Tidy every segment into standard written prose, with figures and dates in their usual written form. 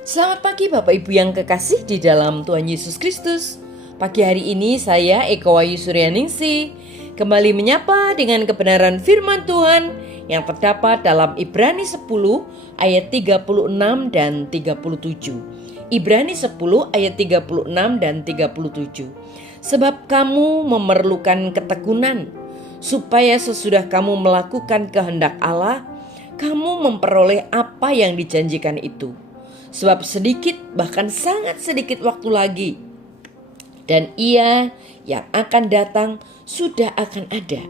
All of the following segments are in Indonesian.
Selamat pagi Bapak Ibu yang kekasih di dalam Tuhan Yesus Kristus. Pagi hari ini saya Eko Wayu Suryaningsih kembali menyapa dengan kebenaran firman Tuhan yang terdapat dalam Ibrani 10 ayat 36 dan 37. Ibrani 10 ayat 36 dan 37. Sebab kamu memerlukan ketekunan, supaya sesudah kamu melakukan kehendak Allah, kamu memperoleh apa yang dijanjikan itu. Sebab sedikit, bahkan sangat sedikit waktu lagi, dan Ia yang akan datang sudah akan ada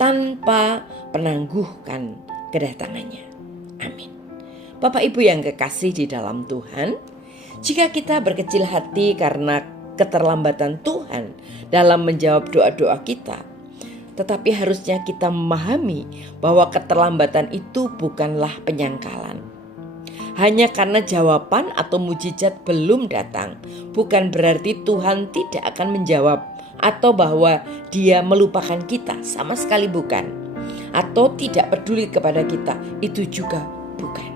tanpa penangguhkan kedatangannya. Amin. Bapak Ibu yang kekasih di dalam Tuhan, jika kita berkecil hati karena keterlambatan Tuhan dalam menjawab doa-doa kita, tetapi harusnya kita memahami bahwa keterlambatan itu bukanlah penyangkalan. Hanya karena jawaban atau mujizat belum datang, bukan berarti Tuhan tidak akan menjawab atau bahwa Dia melupakan kita, sama sekali bukan. Atau tidak peduli kepada kita, itu juga bukan.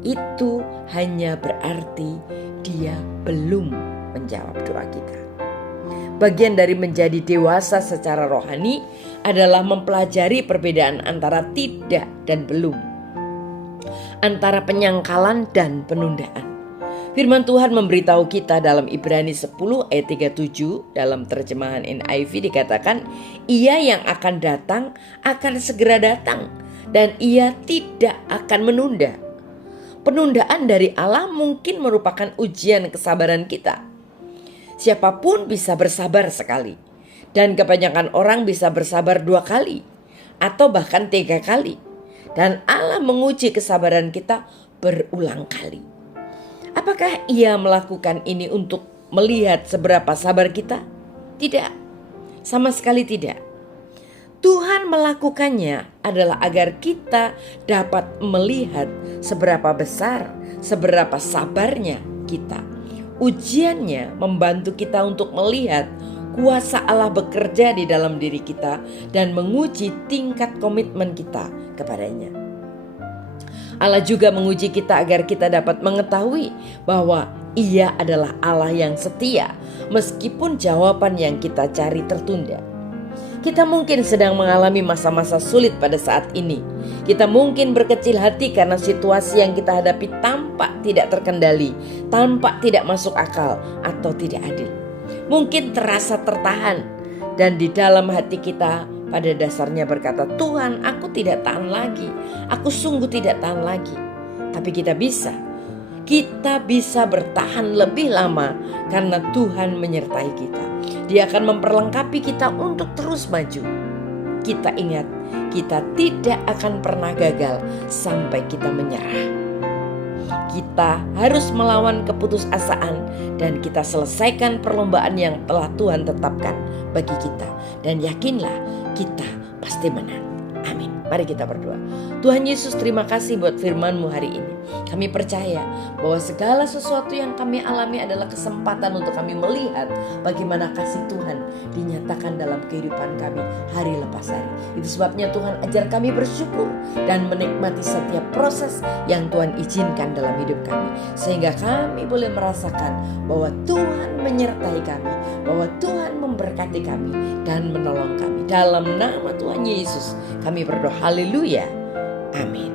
Itu hanya berarti Dia belum menjawab doa kita. Bagian dari menjadi dewasa secara rohani adalah mempelajari perbedaan antara tidak dan belum, antara penyangkalan dan penundaan. Firman Tuhan memberitahu kita dalam Ibrani 10 ayat 37 dalam terjemahan NIV dikatakan, Ia yang akan datang akan segera datang dan Ia tidak akan menunda. Penundaan dari Allah mungkin merupakan ujian kesabaran kita. Siapapun bisa bersabar sekali, dan kebanyakan orang bisa bersabar 2 kali atau bahkan 3 kali. Dan Allah menguji kesabaran kita berulang kali. Apakah Ia melakukan ini untuk melihat seberapa sabar kita? Tidak, sama sekali tidak. Tuhan melakukannya adalah agar kita dapat melihat seberapa besar, seberapa sabarnya kita. Ujiannya membantu kita untuk melihat kuasa Allah bekerja di dalam diri kita dan menguji tingkat komitmen kita kepadanya. Allah juga menguji kita agar kita dapat mengetahui bahwa Ia adalah Allah yang setia meskipun jawaban yang kita cari tertunda. Kita mungkin sedang mengalami masa-masa sulit pada saat ini. Kita mungkin berkecil hati karena situasi yang kita hadapi tampak tidak terkendali, tampak tidak masuk akal atau tidak adil. Mungkin terasa tertahan dan di dalam hati kita pada dasarnya berkata, Tuhan, aku tidak tahan lagi, aku sungguh tidak tahan lagi. Tapi kita bisa bertahan lebih lama karena Tuhan menyertai kita. Dia akan memperlengkapi kita untuk terus maju. Kita ingat, kita tidak akan pernah gagal sampai kita menyerah. Kita harus melawan keputusasaan dan kita selesaikan perlombaan yang telah Tuhan tetapkan bagi kita. Dan yakinlah kita pasti menang. Amin. Mari kita berdoa. Tuhan Yesus, terima kasih buat firman-Mu hari ini. Kami percaya bahwa segala sesuatu yang kami alami adalah kesempatan untuk kami melihat bagaimana kasih Tuhan dinyatakan dalam kehidupan kami hari lepas hari. Itu sebabnya Tuhan ajar kami bersyukur dan menikmati setiap proses yang Tuhan izinkan dalam hidup kami. Sehingga kami boleh merasakan bahwa Tuhan menyertai kami, bahwa Tuhan memberkati kami dan menolong kami. Dalam nama Tuhan Yesus kami berdoa, haleluya, amin.